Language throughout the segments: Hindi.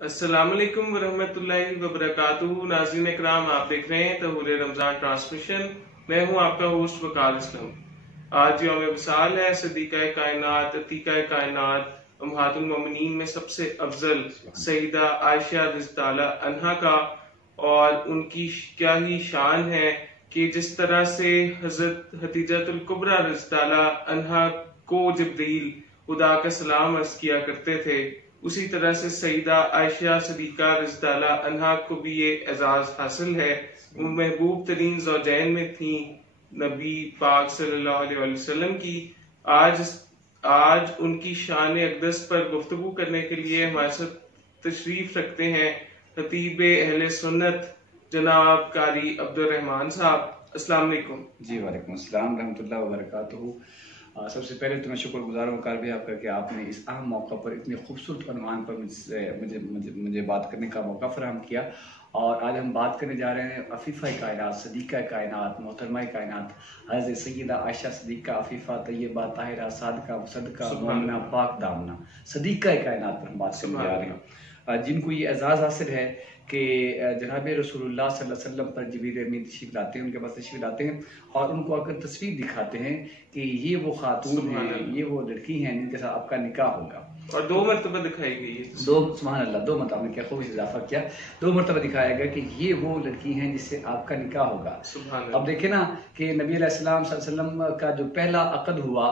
अस्सलामुअलैकुम वरहमतुल्लाहि वबरकातुहू। नाज़रीन इकराम, आप देख रहे हैं तहूर रमजान ट्रांसमिशन। मैं हूं आपका होस्ट वकार इस्लाम। आज यौम विसाल है सदीका कायनात, अतीका कायनात, उम्महातुल मोमिनीन में सबसे अफजल सईदा आयशा रज़ियल्लाहु अन्हा का। और उनकी क्या ही शान है कि जिस तरह से हजरत हतीजतुल कुबरा रज़ियल्लाहु अन्हा को जिब्रील खुदा का सलाम अर्ज किया करते थे, उसी तरह से सईदा आयशा सदीका रज़ियल्लाहु अन्हा को भी ये एजाज हासिल है। वो महबूब तरीन ज़ौजैन में थी नबी पाक सल्लल्लाहु अलैहि वसल्लम की। आज उनकी शान अक़दस पर गुफ्तगू करने के लिए हमारे साथ तशरीफ रखते हैं खतीब अहले सुन्नत जनाब कारी अब्दुल रहमान साहब। अस्सलाम वालेकुम। जी वालेकुम अस्सलाम रहमतुल्लाहि व बरकातुहू। सबसे पहले तो मैं शुक्रगुजार हूँ कार भी आपका कि आपने इस अहम मौका पर इतने खूबसूरत अनवान पर मुझे बात करने का मौका फराहम किया। और आज हम बात करने जा रहे हैं अफीफ़ा कायनात, सदीका कायनात, मोहतरमा कायनात हज़रत सय्यदा आयशा सिद्दीक़ा अफीफ़ा तय्यबा ताहिरा सादका मुसद्दका मोमिना पाक दामना सदीका कायनात पर हम बात करने जा रहे हैं, जिनको ये एजाज़ हासिल है कि जनाब रसूलुल्लाह सल्लल्लाहु अलैहि वसल्लम पर जिब्रील अमीन तशरीफ़ लाते हैं, उनके पास तशरीफ़ लाते हैं और उनको आकर तस्वीर दिखाते हैं कि ये वो खातून हैं, ये वो लड़की हैं जिनके साथ आपका निकाह होगा। और 2 मरतबा दिखाई गई है। सुभान अल्लाह, 2 मरतबा क्या खूब इजाफा किया, 2 मरतबा दिखाया गया कि ये वो लड़की हैं जिससे आपका निकाह होगा। अब देखे ना कि नबी अलैहिस्सलाम सल्लल्लाहु अलैहि वसल्लम का जो पहला अक़द हुआ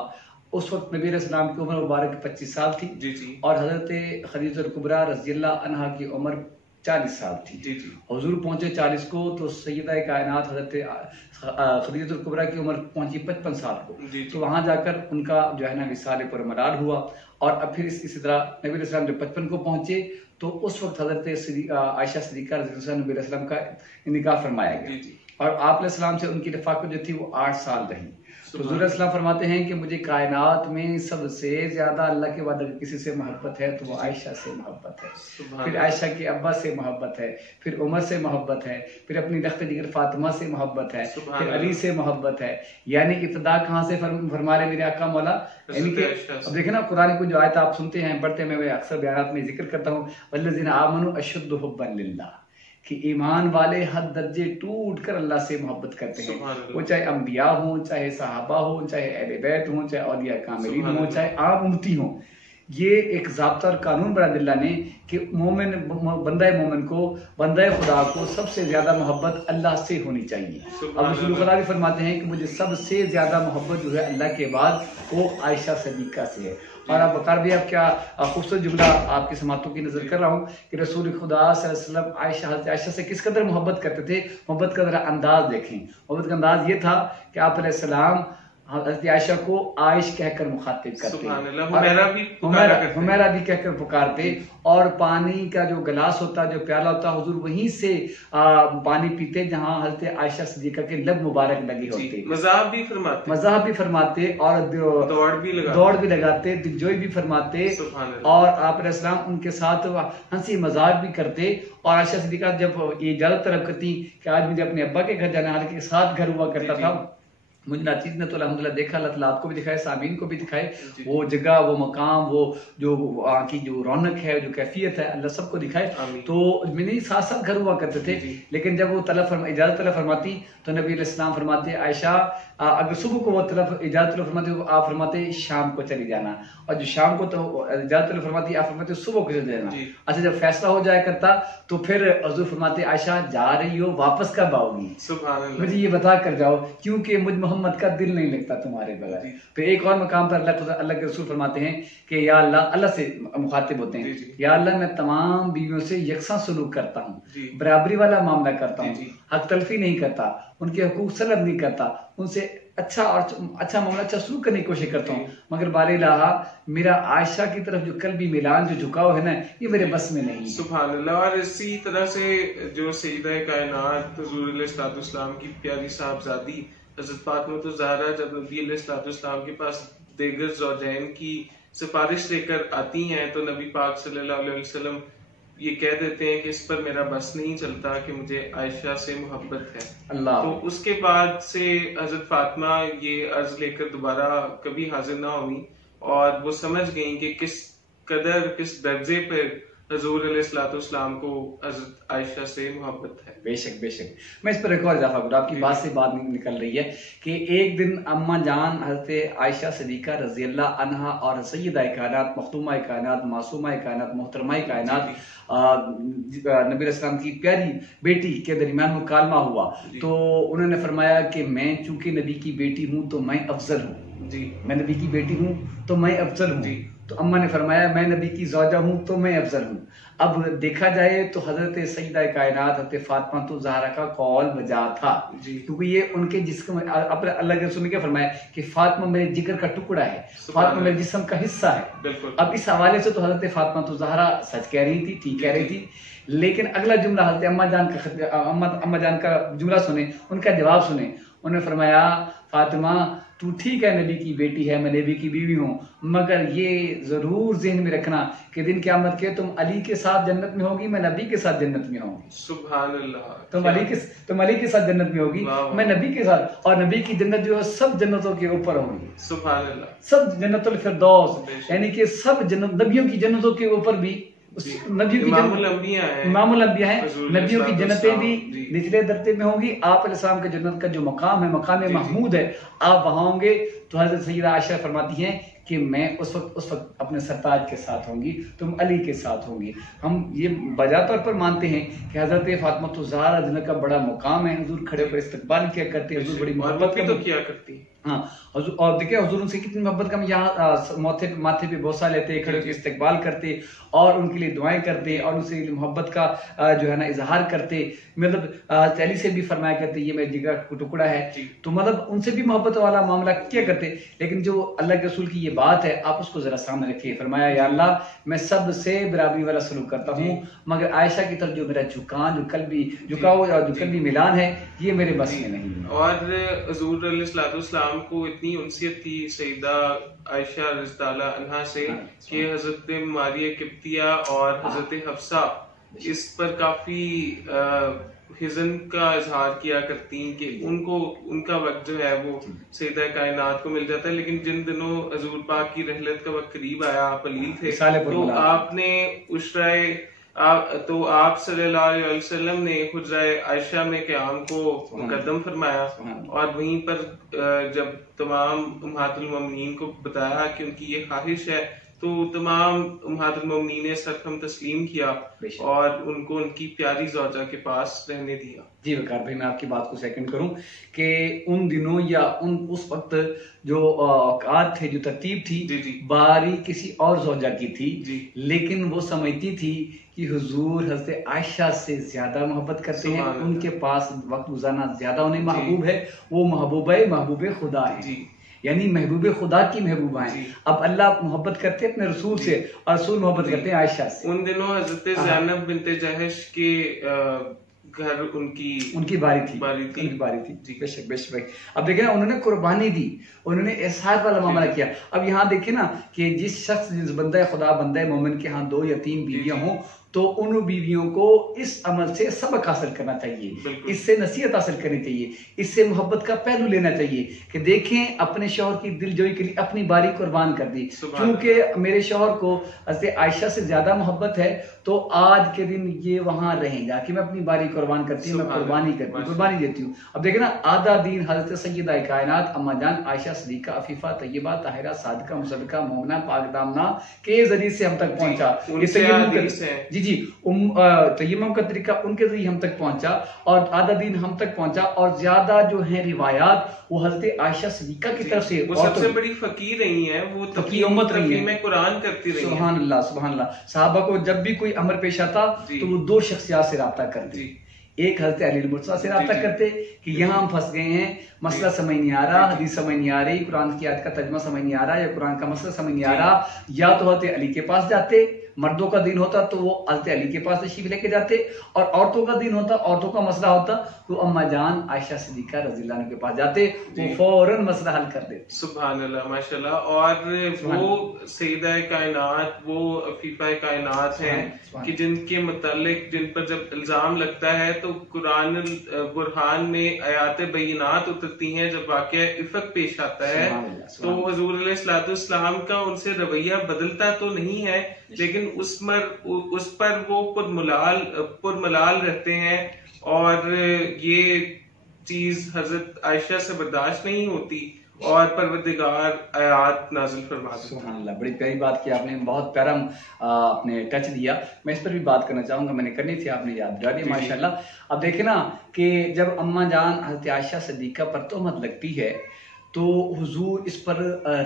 उस वक्त नबी अलैहिस्सलाम की उम्र मुबारक 25 साल थी। जी। और हजरत खदीजतुल कुबरा रज़ियल्लाहु अन्हा की उम्र 40 साल थी। जी। हुजूर पहुंचे 40 को तो सय्यदा कायनात हजरत खदीजतुल कुबरा की उम्र पहुंची 55 साल को। तो वहां जाकर उनका जो है ना विसाल पर मरार हुआ। और अब फिर इसी तरह नबी अलैहिस्सलाम जब 55 को पहुंचे तो उस वक्त हजरत आयशा सिद्दीक़ा रज़ियल्लाहु नबी अलैहिस्सलाम का निकाह फरमाया गया। और आप अलैहिस्सलाम से उनकी रफ़ाक़त जो थी वो 8 साल रही। तो हुज़ूर अलैहिस्सलाम फरमाते हैं कि मुझे कायनात में सबसे ज्यादा अल्लाह के बाद अगर किसी से मोहब्बत है तो वो आयशा से मोहब्बत है, फिर आयशा के अब्बा से मोहब्बत है, फिर उमर से मोहब्बत है, फिर अपनी लख्त जिगर फातिमा से मोहब्बत है, फिर अली से मोहब्बत है। यानी इब्तिदा कहाँ से फरमा रहे मेरे आका मौला, यानी कि अब देखे ना कुरान की जो आयत आप सुनते हैं पढ़ते हैं, मैं अक्सर बयानात में जिक्र करता हूँ वल्लज़ीना आमनू अशद्दु हुब्बन लिल्लाह, कि ईमान वाले हद दर्जे टूट कर अल्लाह से मोहब्बत करते हैं। वो चाहे अंबिया हो, चाहे सहाबा हो, चाहे अहले बैत हो, चाहे औलिया कामिलीन हो, चाहे आम उम्मती हो। ये एक ज़ाब्ता और कानून बना दिल्ला ने कि मोमिन बंदा मोमिन को, बंदा खुदा को सबसे ज्यादा मोहब्बत अल्लाह से होनी चाहिए। अब रसूल खुदा भी फरमाते हैं कि मुझे सबसे ज्यादा मोहब्बत जो है अल्लाह के बाद वो आयशा सिद्दीक़ा से है। और आप बता भी, आप क्या खूबसूरत जुमला आपकी समातों की नजर कर रहा हूँ कि रसूल खुदा सल्लल्लाहु अलैहि वसल्लम आयशा से किस कदर मोहब्बत करते थे। मोहब्बत का जरा अंदाज देखें। मोहब्बत का अंदाज ये था कि आप अलैहिस्सलाम हज़रत आयशा को आयश कहकर मुखातिब करते, हुमैरा भी कहकर पुकारते। और पानी का जो गिलास होता, जो प्याला होता, हुजूर वहीं से पानी पीते जहां हज़रत आयशा सिद्दीक़ा के लब मुबारक लगे होते। मज़ाह भी फरमाते और दौड़ भी लगाते, दिलजोई भी फरमाते। और आप अलैहिस्सलाम उनके साथ हंसी मजाक भी करते। और आयशा सिद्दीक़ा जब ये इजाजत तलब करती कि आज मुझे अपने अब्बा के घर जाना, हालांकि 7 घर हुआ करता था, मुझे नाचीज ने तो अल्हम्दुलिल्लाह देखा, अल्लाह ताला आपको भी दिखाए, सामीन को भी दिखाए, वो जगह, वो मकाम, वो जो वहाँ की जो रौनक है, जो कैफियत है, अल्लाह सबको दिखाए। तो मैंने 7 घर हुआ करते थे। लेकिन जब वो इजाजत तलब फरमाती तो नबी अलैहिस्सलाम फरमाते आयशा अगर सुबह को वो इजाजत तलब फरमाते आप फरमाते शाम को चली जाना, और जो शाम को तो इजाजत तलब फरमाती आप फरमाते सुबह को चले जाना। अच्छा, जब फैसला हो जाया करता तो फिर हुजूर फरमाते आयशा जा रही हो, वापस कब आओगी, मुझे ये बता कर जाओ, क्योंकि मुझ मोहम्मद का दिल नहीं लगता तुम्हारे बगैर। फिर एक और मकाम पर अल्लाह के रसूल फरमाते हैं कि या अल्लाह से मुखातिब होते हैं, या अल्लाह मैं तमाम बीवियों से यकसा सलूक करता हूँ, बराबरी वाला मामला करता हूँ, हक तलफी नहीं करता, उनके हकूक सलब नहीं करता, उनसे अच्छा मामला, अच्छा सलूक करने की कोशिश करता हूँ। मगर बारिलाहा मेरा आयशा की तरफ जो कल्बी मिलान, जो झुकाव है ना, ये मेरे बस में नहीं। सुभान अल्लाह। और इसी तरह से जो सय्यदा कायनात हुज़ूर अलैहिस्सलातु वस्सलाम की प्यारी साहबजादी हज़रत फातिमा ज़हरा जब नबी अलैहिस्सलातु वस्सलाम के पास दीगर ज़ौजैन की सिफारिश लेकर आती हैं तो नबी पाक सल्लल्लाहु अलैहि वसल्लम ये कह देते हैं कि इस पर मेरा बस नहीं चलता कि मुझे आयशा से मोहब्बत है अल्लाह। तो उसके बाद से हजरत फातिमा ये अर्ज लेकर दोबारा कभी हाजिर ना हुई और वो समझ गई कि किस दर्जे पर हुजूर अलैहिस्सलाम को हजरत आयशा से मोहब्बत है। बेशक बेशक। मैं इस पर एक और इजाफा करूँ, आपकी बात से बात निकल रही है कि एक दिन अम्मा जान हजरत आयशा सिद्दीका रजी अल्लाह अन्हा और सैयदा कायनात, मखदूमा कायनात, मासूमा कायनात, मोहतरमा कायनात नबी अलैहिस्सलाम की प्यारी बेटी के दरमियान मुकालमा हुआ, तो उन्होंने फरमाया कि मैं चूंकि नबी की बेटी हूँ तो मैं अफजल हूँ जी, मैं नबी की बेटी हूँ तो मैं अफजल हूँ। तो अम्मा ने फरमाया मैं नबी की ज़ौजा हूँ तो मैं अफजल हूँ। अब देखा जाए तो हजरत सईदा कायनात हजरत फातिमा तो ज़हरा का कौल बजा था, क्योंकि ये उनके जिस्म, अपने अल्लाह के रसूल ने क्या फरमाया कि फातिमा मेरे जिगर का टुकड़ा है, फातिमा मेरे जिस्म का हिस्सा है। अब इस हवाले से तो हजरत फातिमा तो ज़हरा सच कह रही थी, ठीक कह रही थी, लेकिन अगला जुमला हजरत अम्मा जान का जुमला सुने, उनका जवाब सुने। उन्होंने फरमाया फातिमा तू ठीक है, नबी की बेटी है, मैं नबी की बीवी हूँ, मगर ये जरूर जहन में रखना कि दिन क़यामत के तुम अली के साथ जन्नत में होगी, मैं नबी के साथ जन्नत में होंगी। सुभान अल्लाह। तुम अली के साथ जन्नत में होगी, मैं नबी के साथ, और नबी की जन्नत जो है सब जन्नतों के ऊपर होगी। सुभान अल्लाह। सब जन्नतुल फिरदौस, यानी कि सब जन्नत, नबियों की जन्नतों के ऊपर भी नबियों की इमामुल अंबिया है, नबियों की जन्नतें भी निचले दर्जे में होंगी। आप अलैहिस्सलाम के जन्नत का जो मकाम है, मकाम महमूद है, आप वहां होंगे। तो हजरत सैयदा आयशा फरमाती हैं कि मैं उस वक्त अपने सरताज के साथ होंगी, तुम अली के साथ होंगी। हम ये बजा तौर पर मानते हैं कि हजरत फातिमा तो ज़हरा जन्नत का बड़ा मुकाम है, हुजूर खड़े होकर इस्तकबाल किया करते, हुजूर बड़ी मोहब्बत तो किया करती। हाँ, और देखिए हुजूर उनसे कितनी मोहब्बत का, हम यहाँ माथे पे बोसा लेते, खड़े होकर इस्तकबाल करते और उनके लिए दुआएं करते और उनसे मोहब्बत का जो है ना इजहार करते। मतलब अली से भी फरमाया करते ये मेरे जिगर का टुकड़ा है, तो मतलब उनसे भी मोहब्बत वाला मामला किया करते। लेकिन जो अल्लाह के रसूल की ये बात है, आप उसको जरा सामने रखिए। फरमाया या अल्लाह मैं सबसे बराबरी वाला सलूक करता हूँ, मगर आयशा की तरफ जो मेरा झुकाव, जो कल्बी मिलान है, ये मेरे बस में नहीं है। और हुजूर अलैहिस्सलाम को इतनी उनसियत थी सईदा आयशा रज़ियल्लाहु अन्हा से कि हजरत मारिया किब्तिया और हजरत हफ्सा इस पर काफी हिज़न का इजहार किया करती कि उनका वक्त जो है वो सईदा कायनात को मिल जाता है। लेकिन जिन दिनों हुजूर पाक की रहलत का वक्त करीब आया, आप अलील थे, तो आपने तो आप सल्लल्लाहु अलैहि वसल्लम ने हुज्रा आयशा में क़याम को मुकद्दम फरमाया, और वहीं पर जब तमाम उम्महातुल मोमिनीन को बताया कि उनकी ये ख्वाहिश है, तो तमाम उम्महातुल मोमिनीन ने सरखम तस्लीम किया और उनको उनकी प्यारी ज़ौजा के पास रहने दिया। जी वकार भाई, मैं आपकी बात को सेकंड करूं कि उन दिनों या उस वक्त जो औकात थे, जो तरतीब थी, बारी किसी और ज़ौजा की थी, लेकिन वो समझती थी कि हुजूर हज़रत आयशा से ज्यादा मोहब्बत करते हैं, उनके पास वक्त गुजारना ज्यादा उन्हें महबूब है, वो महबूब खुदा है, यानी महबूब खुदा की महबूबा है। अब अल्लाह मोहब्बत करते हैं अपने रसूल से और रसूल मोहब्बत करते हैं आयशा से। उन दिनों हजरत ज़ैनब बिन्ते जहश के घर उनकी बारी थी। जी बेशक बेशक भाई। अब देखिए ना, उन्होंने कुर्बानी दी, उन्होंने एहसास वाला मामला किया। अब यहाँ देखिए ना कि जिस बंदा खुदा, बंदा मोमिन के यहाँ 2 या 3 बीवियां हों, तो उन बीवियों को इस अमल से सबक हासिल करना चाहिए, इससे नसीहत हासिल करनी चाहिए, इससे मोहब्बत का पहलू लेना चाहिए कि देखें अपने शौहर की दिलजोई के लिए अपनी बारी कुर्बान कर दी। क्योंकि मेरे शौहर को हज़रत आयशा से ज्यादा मोहब्बत है, तो आज के दिन ये वहां रहेगा कि मैं अपनी बारी कुर्बान करती हूँ, मैं कुर्बानी देती हूँ। अब देखे ना, आधा दिन हज़रत सैयदा कायनात अम्मा जान आयशा सिद्दीका अफीफा तैयबा ताहिरा सादिका मुसद्दका मोमिना पाक दामना के जरिए से हम तक पहुंचा। जी तयम्मुम का तरीका उनके जरिए हम तक पहुंचा, और आधा दिन हम तक पहुंचा, और ज्यादा जो है रिवायात वो हज़रत आयशा सिद्दीका की तरफ से, वो सबसे बड़ी फकीर रही हैं, वो तफहीम कुरान करती रही हैं। सुभान अल्लाह सुभान अल्लाह। सहाबा को जब भी कोई अमर पेश आता तो वो 2 शख्सियात से रब्ता करते, एक हज़रत अली मुर्तज़ा से रब्ता करते कि यहाँ हम फंस गए हैं, मसला समझ नहीं आ रहा, हदीस समझ नहीं आ रही, कुरान की आयत का तर्जुमा समझ नहीं आ रहा, या कुरान का मसला समझ नहीं आ रहा, या तो हज़रत अली के पास जाते, मर्दों का दिन होता तो वो हज़रत अली के पास तशरीफ लेके जाते, और औरतों का दिन होता, औरतों का मसला होता तो अम्मा जान आयशा सिद्दीका रज़ियल्लाहु अन्हा के पास जाते, वो फौरन मसला हल कर देते। सुभान अल्लाह माशाल्लाह। और वो सईदा कायनात, वो अफीफा कायनात हैं कि जिनके मुतालिक, जिन पर जब इल्जाम लगता है तो कुरान बुरहान में आयात बय्यिनात उतरती हैं, जब वाक़या इफ़क पेश आता है तो हुज़ूर अलैहिस्सलाम का उनसे रवैया बदलता तो नहीं है, लेकिन उस पर वो पुरमलाल रहते हैं और ये चीज हजरत आयशा से बर्दाश्त नहीं होती और परवरदिगार आयात नाज़िल फरमा देता है। सुभान अल्लाह, बड़ी प्यारी बात की आपने, बहुत प्यारा आपने टच दिया। मैं इस पर भी बात करना चाहूंगा, मैंने करनी थी, आपने याद दिला दी माशाल्लाह। अब देखे ना कि जब अम्मा जान हज़रत आयशा सिद्दीक़ा पर तोहमत लगती है तो हुजूर इस पर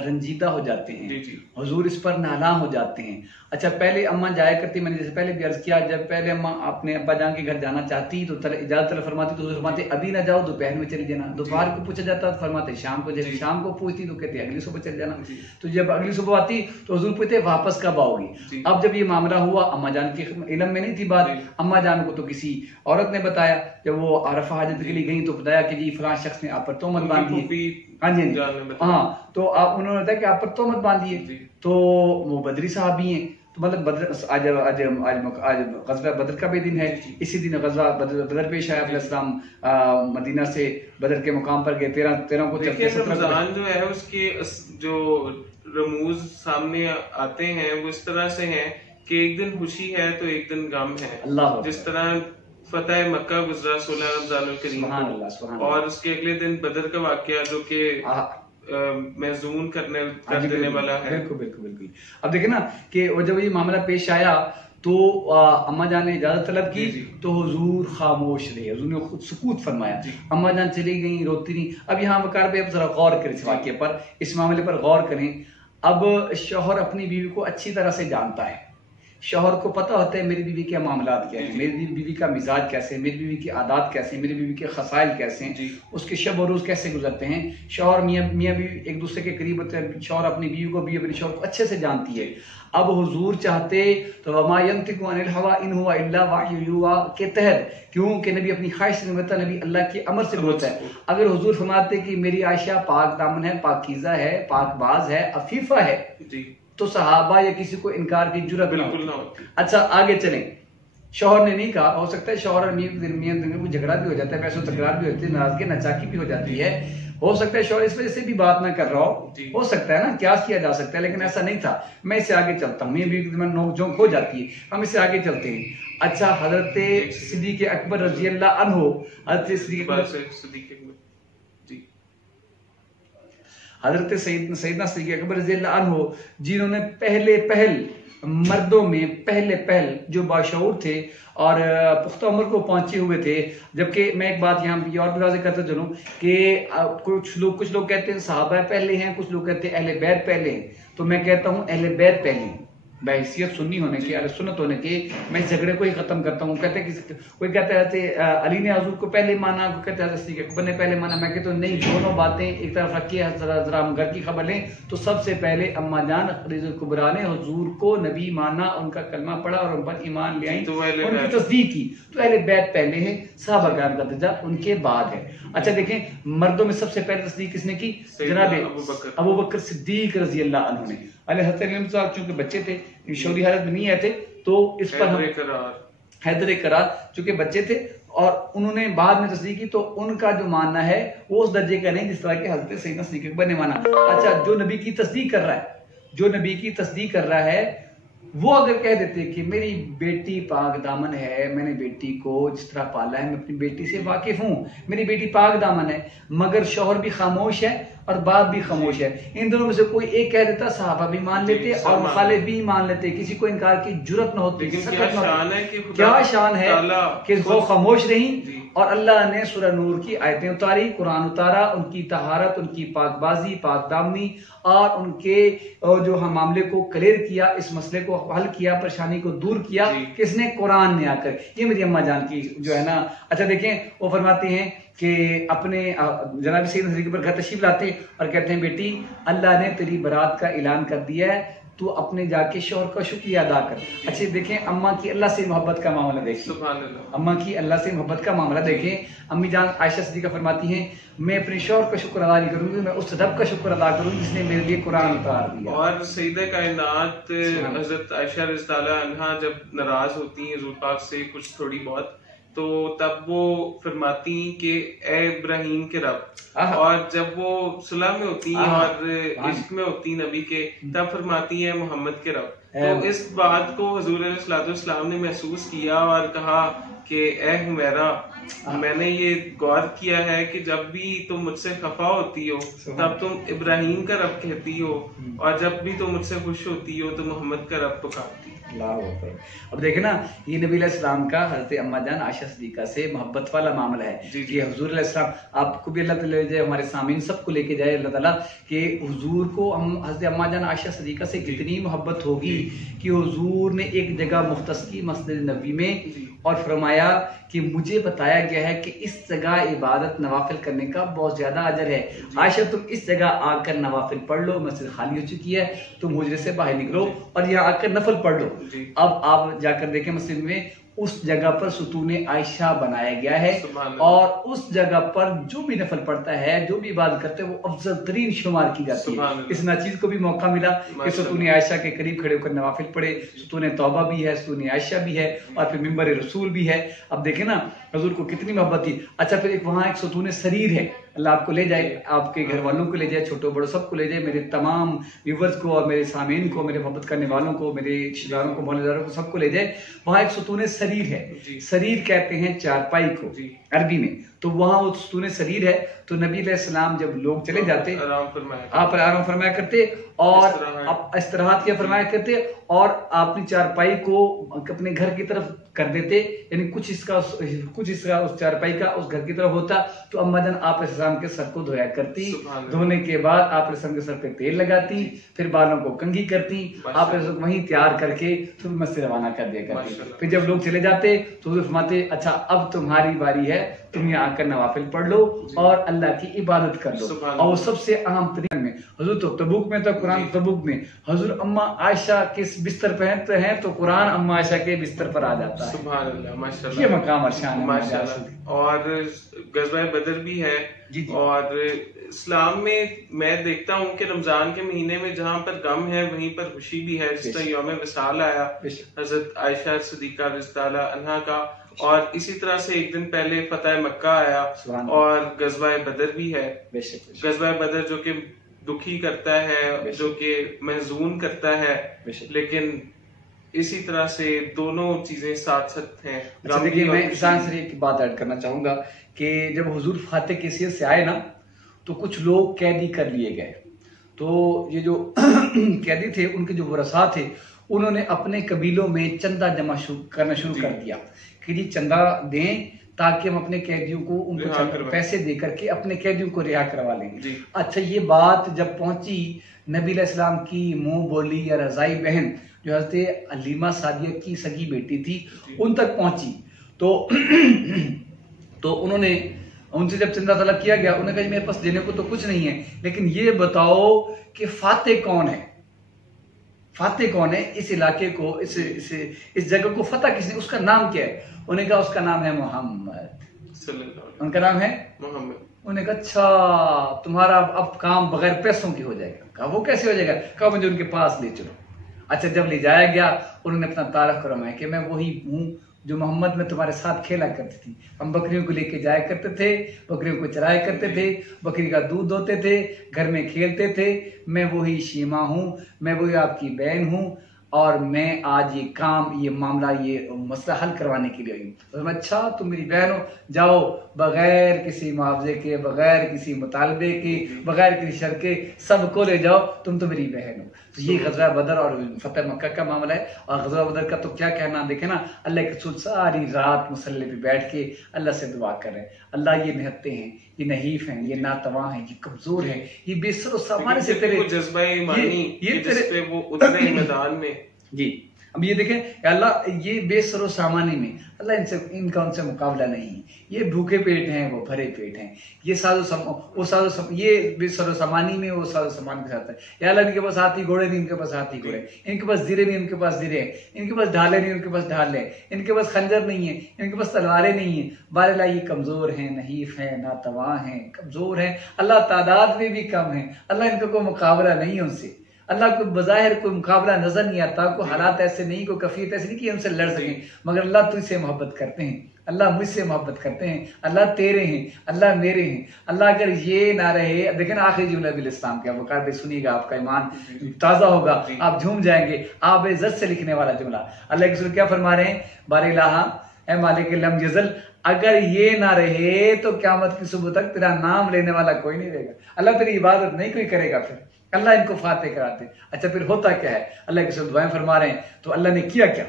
रंजीदा हो जाते हैं, हुजूर इस पर नाराज हो जाते हैं। अच्छा, पहले अम्मा जाया करती, मैंने जैसे पहले भी अर्ज किया, जब पहले अम्मा अपने अब्बा जान के घर जाना चाहती तो इजाजत तलब फरमाती तो फरमाते अभी ना जाओ, दोपहर में चली जाना। दोपहर को पूछा जाता तो फरमाते शाम को, जैसे शाम को पूछती तो कहते अगली सुबह चल जाना। तो जब अगली सुबह आती तो हुजूर पूछते वापस कब आओगी। अब जब ये मामला हुआ, अम्मा जान के इल्म में नहीं थी बात, अम्मा जान को तो किसी औरत ने बताया। जब वो अरफा हाजत के लिए गई तो बताया कि जी फलां शख्स ने आप पर तोहमत बांधी। हाँ जी हाँ, तो आप उन्होंने बताया कि आप पर तोहमत बांधी है। तो वो बदरी साहबी हैं, तो मतलब आज गज़वा बदर का भी दिन है। इसी दिन गज़वा बदर पेश आया, अपने मदीना से बदर के मुकाम पर गए। 13 को रमजान जो है उसके जो रमूज सामने आते हैं वो इस तरह से हैं कि एक दिन खुशी है तो एक दिन गम है। जिस तरह फतेह मक्का गुजरा 16 रमजानुल करीम और उसके अगले दिन बदर का वाकया जो कि महजून कर देने वाला है। बिल्कुल बिल्कुल बिल्कुल। अब देखे ना कि जब ये मामला पेश आया तो अम्मा जान ने इजाजत तलब की तो हुजूर खामोश रहे, हुजूर ने खुद सुकूत फरमाया। अम्मा जान चली गई, रोती नहीं। अब यहाँ वकार पे अब जरा गौर करें इस वाक्य पर, इस मामले पर गौर करें। अब शौहर अपनी बीवी को अच्छी तरह से जानता है, शौहर को पता होता है मेरी बीवी के मामलात क्या है, मेरी बीवी का मिजाज कैसे है, मेरी बीवी की आदत कैसे है, मेरी बीवी के खसाइल कैसे हैं, उसके शब और रोज कैसे गुजरते हैं। शौहर मियाँ बीवी एक दूसरे के करीब होते हैं, शौहर अपनी बीवी को, बीवी अपने शौहर को अच्छे से जानती है। अब हुजूर चाहते तो वमा यंतिकु अनिल हवा इन हुवा इल्ला वहयु युहा के तहत, क्योंकि नबी अपनी ख्वाहिश नहीं बोलता, नबी अल्लाह के अमर से बोलता है। अगर हुजूर फरमाते कि मेरी आयशा पाक दामन है, पाकीज़ा है, पाकबाज है, अफीफा है, तो सहाबा या किसी को इनकार की जुर्रत बिल्कुल ना होती। अच्छा, आगे चलें। शौहर ने नहीं कहा, हो सकता है शौहर और मियां में झगड़ा भी हो जाता है, पैसों तकरार भी होती है, नाराजगी नचाकी भी हो जाती है। हो सकता है शौहर इस वजह से भी बात ना कर रहा हो सकता है ना, क्या किया जा सकता है, लेकिन ऐसा नहीं था। मैं इससे आगे चलता हूँ, भी नोक-झोंक हो जाती है, हम इससे आगे चलते हैं। अच्छा, हजरत सिद्दीक़ अकबर रज़ी अल्लाह अन्हु, हजरत सैयदना सिद्दीक़ अकबर रज़ी अल्लाह अन्हु, जिन्होंने पहल मर्दों में पहल जो बाशऊर थे और पुख्ता उम्र को पहुंचे हुए थे। जबकि मैं एक बात यहाँ और भी वाज़ेह करता चलूँ कि कुछ लोग कहते हैं सहाबा पहले हैं, कुछ लोग कहते हैं अहले बैत पहले हैं। तो मैं कहता हूँ अहले बैत पहले हैं, बहैसियत सुन्नी होने के, अहले सुन्नत होने के। मैं इस झगड़े को ही खत्म करता हूँ। कहते हैं कोई कहता है अली ने हुजूर को पहले माना, कोई कहता है सिद्दीक़ अकबर ने पहले माना। मैं कहता हूँ नहीं, दोनों बातें एक तरफ रखिए। जरा हम घर की खबर लें तो सबसे पहले अम्मा जान खदीजा कुबरा ने हुजूर को नबी माना, उनका कलमा पढ़ा और उन पर ईमान ले आई, उनकी तस्दीक की। तो अहले बैत पहले है, सहाबा किराम का दर्जा उनके बाद है। अच्छा देखें, मर्दों में सबसे पहले तस्दीक किसने की? जनाब अबू बकर सिद्दीक रज़ी अल्लाह अन्हु ने। चूंकि बच्चे थे, शौरी हालत में नहीं आए थे, तो इस पर हैदर करार चूंकि बच्चे थे और उन्होंने बाद में तस्दीक की, तो उनका जो मानना है वो उस दर्जे का नहीं जिस तरह के हज़रत सैयदना सिद्दीक़ अकबर ने माना। अच्छा, जो नबी की तस्दीक कर रहा है, वो अगर कह देते कि मेरी बेटी पाक दामन है, मैंने बेटी को जिस तरह पाला है, मैं अपनी बेटी से वाकिफ हूँ, मेरी बेटी पाक दामन है, मगर शौहर भी खामोश है और बाप भी खामोश है, इन दोनों में से कोई एक कह देता, सहाबा भी मान लेते और मुखालिफ भी मान लेते, किसी को इनकार की जुर्रत न होती। क्या शान है कि वो खामोश रही और अल्लाह ने सूरह नूर की आयतें उतारी, कुरान उतारा, उनकी तहारत, उनकी पाकबाजी, पाकदामनी और उनके जो हम मामले को क्लियर किया, इस मसले को हल किया, परेशानी को दूर किया, किसने? कुरान ने आकर। ये मेरी अम्मा जान की जो है ना। अच्छा देखें, वो फरमाते हैं कि अपने जनाब सैयदना सिद्दीक़ पर घर तशरीफ लाते और कहते हैं बेटी, अल्लाह ने तेरी बरात का ऐलान कर दिया है, तू अपने जाके शौहर का शुक्रिया अदा कर। अच्छे देखें, अम्मा की अल्लाह से मोहब्बत का मामला देखें, अम्मा की अल्लाह से मोहब्बत का मामला देखें। अम्मी जान आयशा सिद्दीक़ा फरमाती हैं, मैं अपने शौहर का शुक्र अदा नहीं करूंगी, मैं उस रब का शुक्र अदा करूंगी जिसने मेरे लिए कुरान उतार दिया। और सईदा कायनात हजरत आयशा रज़ियल्लाहु अन्हा जब नाराज होती हैं हुजूर पाक से कुछ थोड़ी बहुत, तो तब वो फरमाती कि ए इब्राहिम के रब, और जब वो सुलह में होती और इश्क में होती नबी के, तब फरमाती है मोहम्मद के रब। तो इस बात को हुजूर अलैहिस्सलाम ने महसूस किया और कहा कि ए हुमैरा, मैंने ये गौर किया है कि जब भी तुम मुझसे खफा होती हो तब तुम इब्राहिम का रब कहती हो, और जब भी तुम मुझसे खुश होती हो तो मोहम्मद का रब पुकारती हो। अब देखे ना, ये नबी अलैहिस्सलाम का हजरत अम्मा जान आयशा सिद्दीका से मोहब्बत वाला मामला है कि हुजूर अलैहिस्सलाम, आपको भी अल्लाह ताला ले जाए, हमारे सामीन सबको लेके जाए अल्लाह ताला, कि हुजूर को हम हजरत अम्मा जान आयशा सिद्दीका से कितनी मोहब्बत होगी कि हुजूर ने एक जगह मुख्तस की मस्जिद नबी में और फरमाया कि मुझे बताया गया है कि इस जगह इबादत नवाफिल करने का बहुत ज्यादा अजर है। आयशा, तुम इस जगह आकर नवाफिल पढ़ लो, मस्जिद खाली हो चुकी है, तुम हुजरे से बाहर निकलो और यहाँ आकर नफल पढ़ लो। अब आप जाकर देखें मस्जिद में उस जगह पर सुतूने आयशा बनाया गया है, और उस जगह पर जो भी नफल पढ़ता है, जो भी इबादत करते हैं, वो अफजल तरीन शुमार की जाती है। इस नाचीज को भी मौका मिला कि सुतूने आयशा के करीब खड़े होकर नवाफिल पढ़े। सुतूने तौबा भी है, सुतूने आयशा भी है, और फिर मिंबर रसूल भी है। अब देखे ना हुजूर को कितनी मोहब्बत थी। अच्छा, फिर वहां एक सुतूने शरीर है, अल्लाह आपको ले जाए, आपके घर वालों को ले जाए, छोटो बड़ो सबको ले जाए, मेरे तमाम व्यूवर्स को और मेरे सामीन को, मेरे मोहब्बत करने वालों को, मेरे रिश्तेदारों को, मोहल्लेदारों को, सबको ले जाए। वहां एक सुतूने शरीर है, शरीर कहते हैं चारपाई को अरबी में, तो वहां वो सुतूने शरीर है। तो नबी अलैहिस्सलाम जब लोग चले जाते, आप आराम फरमाया करते और आप इस्तराहत किया फरमाया करते, और अपनी चारपाई को अपने घर की तरफ कर देते, यानी कुछ इसका उस चारपाई का उस घर की तरफ होता। तो अम्मा जान आप अलैहिस्सलाम के सर को धोया करती, धोने के बाद आप अलैहिस्सलाम के सर पे तेल लगाती, फिर बालों को कंघी करती, आप वहीं तैयार करके फिर मस्जिद रवाना कर दिया करती। फिर जब लोग चले जाते तो फरमाते, अच्छा अब तुम्हारी बारी है, तुम यहाँ आकर नवाफिल पढ़ लो और अल्लाह की इबादत कर लो। और वो सबसे अहम तरीके में हुजूर तो तबूक में, तो कुरान तबूक में हुजूर अम्मा आयशा के बिस्तर पहनते हैं तो कुरान अम्मा आयशा के बिस्तर पर आ जाता है। सुभान अल्लाह, माशाअल्लाह, ये मकाम और शान है माशाअल्लाह। और गज़वा बदर भी है। और इस्लाम में मैं देखता हूँ कि रमजान के महीने में जहाँ पर गम है वहीं पर खुशी भी है। जिस तरह यौम विसाल आया हजरत आयशा सिद्दीका रज़ियल्लाहु अन्हा का, और इसी तरह से एक दिन पहले फतह मक्का आया, और गज़वा बदर भी है। गज़वा बदर जो कि दुखी करता है, जो कि महजून करता है, लेकिन इसी तरह से दोनों चीजें साथ साथ हैं। अच्छा, देखिए मैं इंसान से एक बात ऐड करना चाहूंगा कि जब हुजूर फातिह की हैसियत से आए ना, तो कुछ लोग कैदी कर लिए गए। तो ये जो कैदी थे, उनके जो वरसा थे, उन्होंने अपने कबीलों में चंदा जमा करना शुरू कर दिया कि जी चंदा दें ताकि हम अपने कैदियों को उनको पैसे दे करके अपने कैदियों को रिहा करवा लेंगे। अच्छा, ये बात जब पहुंची नबी अलैहिस्सलाम की मुंह बोली या रजाई बहन जो हज़रत हलीमा सादिया की सगी बेटी थी, उन तक पहुंची, तो उन्होंने उनसे जब चंदा तलब किया गया, उन्होंने कहा मेरे पास देने को तो कुछ नहीं है, लेकिन ये बताओ कि फातेह कौन है, फातेह कौन है इस इलाके को, इस जगह को फतह किसने, उसका नाम क्या है? उन्होंने कहा उसका नाम है मोहम्मद। उनका नाम है मोहम्मद। उन्होंने कहा अच्छा, तुम्हारा अब काम बगैर पैसों की हो जाएगा। कहा वो कैसे हो जाएगा? कहा मुझे उनके पास ले चलो। अच्छा, जब ले जाया गया, उन्होंने अपना तारफ करवाया कि मैं वही हूँ जो मोहम्मद में तुम्हारे साथ खेला करती थी। हम बकरियों को लेके जाया करते थे, बकरियों को चराया करते थे, बकरी का दूध दोते थे, घर में खेलते थे। मैं वही शीमा हूँ, मैं वही आपकी बहन हूँ, और मैं आज ये काम, ये मामला, ये मसला हल करवाने के लिए आई हूँ। अच्छा, तुम मेरी बहन हो, जाओ बगैर किसी मुआवजे के, बगैर किसी मुतालबे के, बगैर किसी शर्त के सबको ले जाओ, तुम तो मेरी बहन हो। तो ये गज़वा बदर और फतह मक्का का मामला है। और गज़वा बदर का तो क्या कहना, देखे ना, अल्लाह के रसूल सारी रात मुसल्ले पे बैठ के अल्लाह से दुआ कर रहे हैं, अल्लाह ये निहत्ते हैं, ये नहीफ हैं, ये नातवा हैं, ये कमजोर हैं, ये बेसर सामान्य से तेरे ये तेरे वो उतरे मैदान में जी। अब ये देखें अल्लाह, ये बेसरो सामानी में अल्लाह इनका उनसे मुकाबला नहीं है। ये भूखे पेट हैं, वो भरे पेट हैं, ये ये बेसरो सामानी में, वो साजो सामान के साथ है। या अल्लाह, इनके पास हाथी घोड़े नहीं, इनके पास हाथी घोड़े, इनके पास जिरे नहीं, उनके पास जिरे, इनके पास ढाले नहीं, उनके पास ढाले, इनके पास खंजर नहीं है, इनके पास तलवारें नहीं है। बारला ये कमजोर हैं, नहीफ हैं, नातवा हैं, कमजोर हैं, अल्लाह तादाद में भी कम है, अल्लाह इनका कोई मुकाबला नहीं है उनसे। अल्लाह को बज़ाहिर कोई मुकाबला नजर नहीं आता, कोई हालात ऐसे नहीं, कोई कफियत ऐसी नहीं कि हमसे लड़ सकें, मगर अल्लाह तुझसे मोहब्बत करते हैं, अल्लाह मुझसे मोहब्बत करते हैं, अल्लाह तेरे हैं, अल्लाह मेरे हैं। अल्लाह अगर ये ना रहे, अब देखें ना आखिरी जुमला नबी इस्लाम का, वकार पे सुनिएगा, आपका ईमान ताज़ा होगा, आप झूम जाएंगे। आप इज्जत से लिखने वाला जुमला, अल्लाह के रसूल क्या फरमा रहे हैं, बारिलाहा ए मालिक लम यज़ल, अगर ये ना रहे तो क़यामत की सुबह तक तेरा नाम लेने वाला कोई नहीं रहेगा, अल्लाह तेरी इबादत नहीं कोई करेगा। फिर अल्लाह इनको फाते कराते। अच्छा फिर होता क्या है, अल्लाह के रसूल दुआएं फरमा रहे हैं, तो अल्लाह ने किया क्या,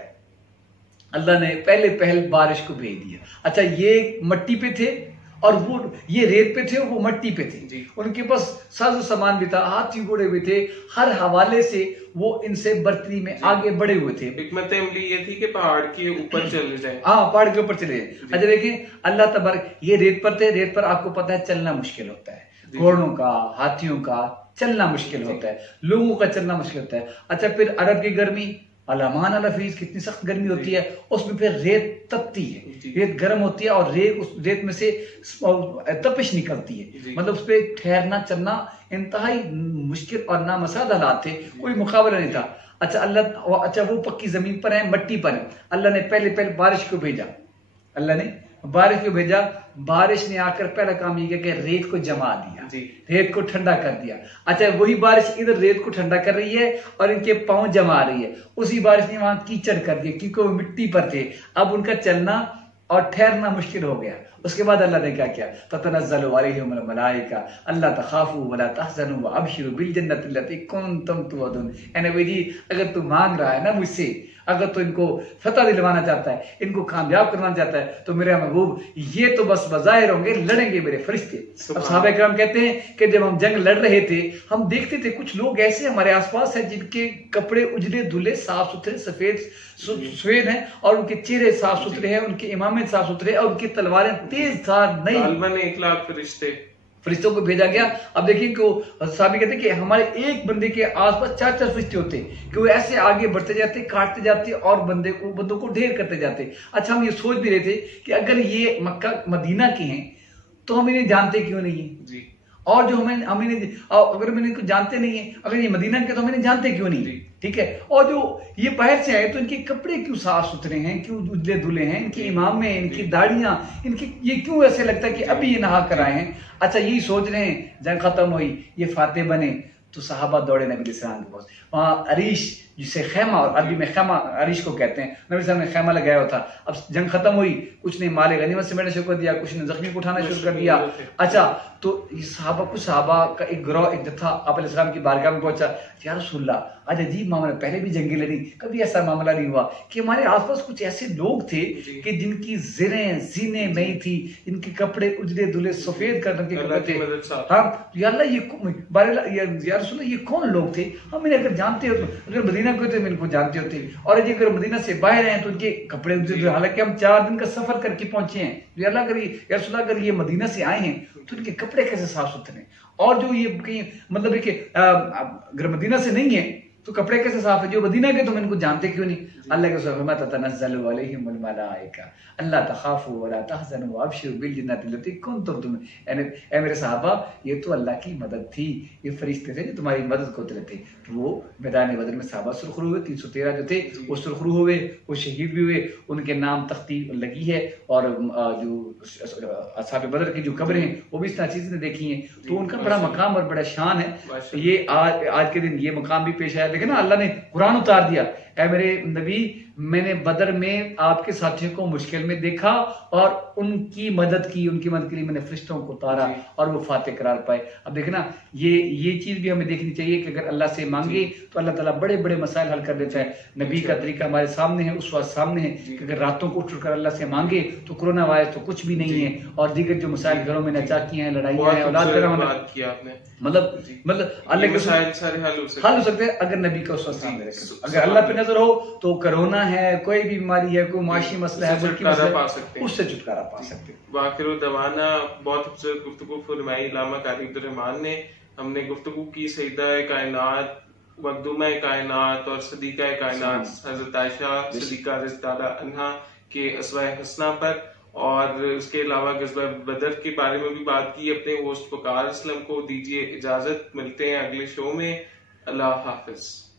अल्लाह ने पहले बारिश को भेज दिया। अच्छा ये मट्टी पे थे और वो ये रेत पे थे और वो मट्टी पे थे, उनके पास साजो सामान भी था, हाथी घोड़े भी थे, हर हवाले से वो इनसे बर्तरी में आगे बढ़े हुए थे। हिकमत अमली ये थी कि पहाड़ के ऊपर चले जाए, हाँ पहाड़ के ऊपर चले जाए। अच्छा देखिए अल्लाह तबारक, ये रेत पर थे, रेत पर आपको पता है चलना मुश्किल होता है, घोड़ों का हाथियों का चलना मुश्किल होता है, लोगों का चलना मुश्किल होता है। अच्छा फिर अरब की गर्मी, अलामान अलफीज, कितनी सख्त गर्मी होती है, उसमें फिर रेत तपती है, रेत गर्म होती है और उस रेत में से तपिश निकलती है, मतलब उस पर ठहरना चलना इंतहाई मुश्किल और नामसाद हालात थे, कोई मुकाबला नहीं था। अच्छा वो पक्की जमीन पर है, मट्टी पर है, अल्लाह ने पहले बारिश को भेजा, अल्लाह ने बारिश को भेजा, बारिश ने आकर पहला काम ये किया कि रेत को जमा दिया, रेत को ठंडा कर दिया। अच्छा वही बारिश इधर रेत को ठंडा कर रही है और इनके पांव जमा रही है, उसी बारिश ने वहां कीचड़ कर दिया क्योंकि वो मिट्टी पर थे, अब उनका चलना और ठहरना मुश्किल हो गया। उसके बाद अल्लाह ने क्या किया, ततनज़्ज़लु अलैहिमुल मलाइका अल्ला तखाफू वला तहज़नु व अबशिरु बिल जन्नति लती कुंतुम तुअदुन। ए नबी जी अगर तू मांग रहा है ना मुझसे, अगर तो इनको फतह दिलवाना चाहता है, इनको कामयाब करवाना चाहता है, तो मेरे महबूब ये तो बस बज़ाहिर होंगे, लड़ेंगे मेरे फरिश्ते। अब सहाबा किराम कहते हैं कि जब हम जंग लड़ रहे थे, हम देखते थे कुछ लोग ऐसे हमारे आसपास हैं जिनके कपड़े उजले धुले साफ सुथरे सफेद हैं और उनके चेहरे साफ सुथरे हैं, उनके इमामे साफ सुथरे और उनकी तलवारें तेज धार नहीं। 1 लाख फरिश्तों को भेजा गया। अब देखिए कि साहब कहते हैं कि हमारे एक बंदे के आसपास 4 फरिश्ते होते कि वो ऐसे आगे बढ़ते जाते, काटते जाते और बंदों को ढेर करते जाते। अच्छा हम ये सोच भी रहे थे कि अगर ये मक्का मदीना के हैं तो हम इन्हें जानते क्यों नहीं है जी, और जो अगर हम इनको जानते नहीं है, अगर ये मदीना के तो हम इन्हें जानते क्यों नहीं, ठीक है। और जो ये बाहर से आए तो इनके कपड़े क्यों साफ सुथरे हैं, क्यों उजले धुले हैं, इनके इमाम में इनकी दाढ़ियां, इनकी ये क्यों ऐसे लगता है कि अभी ये नहा कर आए हैं। अच्छा यही सोच रहे हैं, जंग खत्म हुई, ये फाते बने, तो सहाबा दौड़े नबी सल्लल्लाहु अलैहि वसल्लम के पास। वहां अरीश जिसे खैमा और अरबी में खैमा अरीश को कहते हैं, नबी सल्लल्लाहु अलैहि वसल्लम ने खैमा लगाया हुआ था। अब जंग खत्म हुई, कुछ ने माले गनीमत से शुरू कर दिया, कुछ ने जख्मी को उठाना शुरू कर दिया। अच्छा तो ये कुछ सहाबा का एक गिरोह, एक जत्था आप अलैहिस्सलाम की बारगाह में पहुंचा, या रसूलल्लाह आज अजीब मामला, पहले भी जंगी लड़ी, कभी ऐसा मामला नहीं हुआ कि हमारे आसपास कुछ ऐसे लोग थे कि जिनकी जीने नहीं थी, इनके कपड़े उजले धुले सफेद कर रंग के कपड़े थे। हाँ या रसूलल्लाह ये कौन लोग थे, हम इन्हें अगर जानते हो, अगर मदीना को तो इनको जानते होते, और ये अगर मदीना से बाहर हैं तो उनके कपड़े, हालांकि हम 4 दिन का सफर करके पहुंचे हैं, या रसूलल्लाह अगर ये मदीना से आए हैं तो इनके कपड़े कैसे साफ सुथरे, और जो ये कहीं मतलब देखिए अगर मदीना से नहीं है तो कपड़े कैसे साफ है, जो मदीना के तुम इनको जानते क्यों नहीं। अल्लाह के फरमाया ततनज़्ज़लु अलैहिमुल मलाइका अल्ला तखाफू वला तहज़नु व अबशिरु बिल जन्नति लती कुंतुम तुम। ए मेरे सहाबा ये तो अल्लाह की मदद थी, ये फरिश्ते थे जो तुम्हारी मदद को थे। तो वो मैदान बदर में सहाबा सुरखरू हुए, 313 जो थे वो सुरखरू हुए, वो शहीद भी हुए, उनके नाम तख्ती लगी है, और जो असहाब बदर की जो कब्रें हैं वो भी इस चीज ने देखी हैं, तो उनका बड़ा मकाम और बड़ा शान है। ये आज के दिन ये मकाम भी पेश आया। लेकिन ना अल्लाह ने कुरान उतार दिया, ऐ मेरे नबी मैंने बदर में आपके साथियों को मुश्किल में देखा और उनकी मदद की, उनकी मदद के लिए मैंने फरिश्तों को उतारा और वो फातेह करार पाए। अब देखना ये चीज भी हमें देखनी चाहिए कि अगर अल्लाह से मांगे तो अल्लाह ताला बड़े बड़े मसाइल हल कर देता है। नबी का तरीका हमारे सामने है, उस वक्त सामने है कि अगर रातों को उठकर अल्लाह से मांगे तो कोरोना वायरस तो कुछ भी नहीं है, और दीगर जो मसाइल घरों में नचाकियां हैं, लड़ाइयां हैं, औलाद पैदा होना, मतलब अल्लाह के सारे हल हो सकते हैं अगर नबी का उस वक्त सामने रखें। अगर अल्लाह पे नजर हो तो कोरोना है, कोई भी बीमारी है, कोई माशी मसला है, उससे छुटकारा पा सकते हैं। वाखिर दवाना बहुत खूबसूरत गुफ्तगू फरमाई अल्लामा कारी अब्दुर्रहमान ने। हमने गुफ्तगू की सईदा कायनात, मखदूमा कायनात और सदीका कायनात हजरत आयशा सदीका रज़ियल्लाहु अन्हा के अस्वाए हसना पर, और उसके अलावा गज़वा बदर के बारे में भी बात की। अपने होस्ट वकार असलम को दीजिए इजाजत, मिलते हैं अगले शो में। अल्लाह हाफिज।